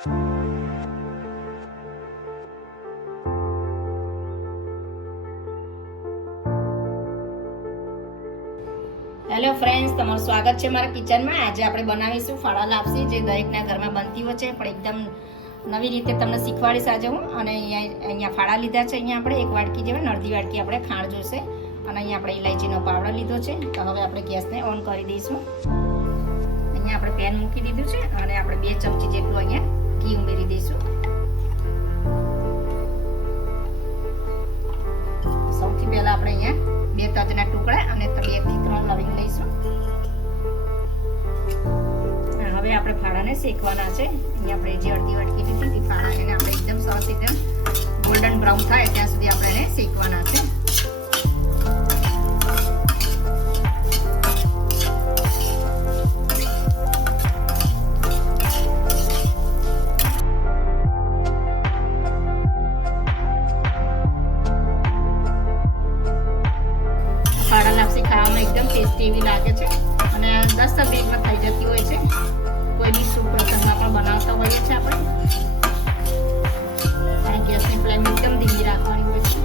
Hello friends, તમારું સ્વાગત છે મારા કિચનમાં. આજે આપણે બનાવીશું ફાડા લાપસી, જે દરેકના ઘરમાં બનતી હોય છે, પણ એકદમ નવી રીતે તમને શીખવાડીશ આજે હું. અને અહીંયા ફાડા લીધા છે. અહીંયા આપણે એક વાટકી જેવા, અડધી વાટકી આપણે ખાંડ જોઈશે. અને અહીંયા આપણે ઇલાયચીનો પાવડર લીધો છે. તો હવે આપણે ગેસને ઓન કરી દઈશું. અહીંયા આપણે પેન મૂકી દીધું છે અને આપણે 2 ચમચી જેટલું અહીંયા ઘી ઉમેરી દઈશું. સૌથી પહેલા આપણે અહીંયા 2 તજના ટુકડા અને 2 થી 3 લવિંગ લઈશું. હવે આપણે ફાડાને શેકવાના છે. અહીંયા આપણે જે અડધી વાટકી લીધી હતી ફાડા, એને આપણે એકદમ સરસ એકદમ ગોલ્ડન બ્રાઉન થાય ત્યાં સુધી આપણે એને શેકવાના છે. ફાડા લાપસી ખાવામાં એકદમ ટેસ્ટી એવી લાગે છે અને 10 મિનિટમાં થઈ જતી હોય છે. કોઈ બી શુભ પ્રસંગમાં પણ બનાવતા હોઈએ છીએ આપણે. અને ગેસની ફ્લેમ એકદમ ધીમી રાખવાની હોય છે.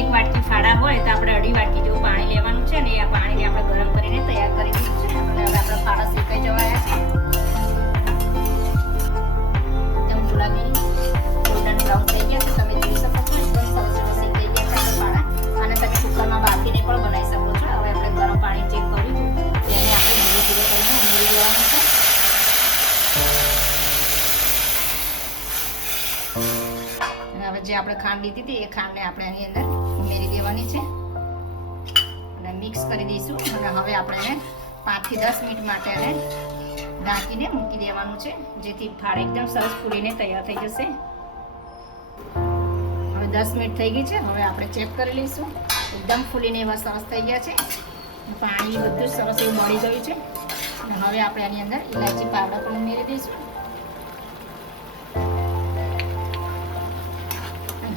1 વાટકી ફાડા હોય તો આપણે 1.5 વાટકી જેવું પાણી લેવાનું છે અને આ પાણીને આપણે ગરમ કરીને તૈયાર કરી દીધું છે. અને હવે આપણા ફાડા શેકાઈ જવાયા છે. એકદમ ગુલાબી ગોલ્ડન બ્રાઉન થઈ ગયા છે. તમે જોઈ શકો છો એકદમ સરસ શેકાઈ ગયા છે આપણા ફાડા. અને તમે કુકરમાં બાફીને પણ બનાવી શકો છો. હવે આપણે ગરમ પાણી ચેક કર્યું છે, તેને આપણે ધીરે ધીરે કરીને ઉમેરી દેવાનું છે. અને હવે જે આપણે ખાંડ લીધી હતી એ ખાંડને આપણે એની અંદર ઉમેરી દેવાની છે અને મિક્સ કરી દઈશું. અને હવે આપણે એને 5 થી 10 મિનિટ માટે એને ઢાંકીને મૂકી દેવાનું છે, જેથી ફાડા એકદમ સરસ ફૂલીને તૈયાર થઈ જશે. 10 મિનિટ થઈ ગઈ છે. હવે આપણે ચેક કરી લઈશું. એકદમ ફૂલીને એવા સરસ થઈ ગયા છે. પાણી બધું સરસ એવું મળી ગયું છે. અને હવે આપણે આની અંદર ઇલાયચી પાવડર પણ ઉમેરી દઈશું.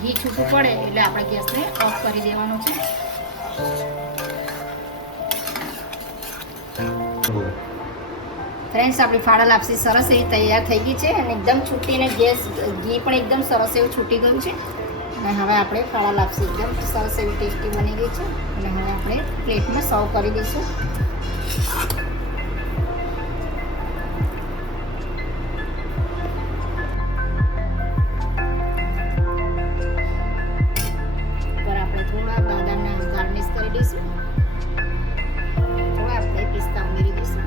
ઘી છૂટું પડે એટલે આપણે ગેસને ઓફ કરી દેવાનો છે. ફ્રેન્ડ્સ, આપણી ફાડા લાપસી સરસ એવી તૈયાર થઈ ગઈ છે અને એકદમ છૂટીને ઘી પણ એકદમ સરસ એવું છૂટી ગયું છે. અને હવે આપણે ફાડા લાપસી એકદમ સરસ એવી ટેસ્ટી બની ગઈ છે. અને હવે આપણે પ્લેટમાં સર્વ કરી દઈશું. ઉપર આપણે થોડા બદામના ગાર્નિશ કરી દઈશું. થોડા આપણે પિસ્તા ઉમેરી દઈશું.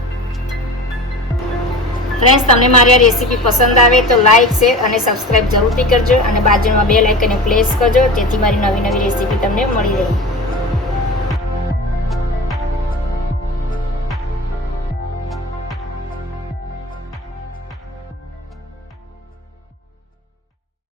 ફ્રેન્ડ્સ, તમને મારી આ રેસીપી પસંદ આવે તો લાઇક, શેર અને સબસ્ક્રાઇબ જરૂરથી કરજો. અને બાજુમાં બેલ આઇકનને પ્રેસ કરજો, જેથી મારી નવી રેસીપી તમને મળી રહે.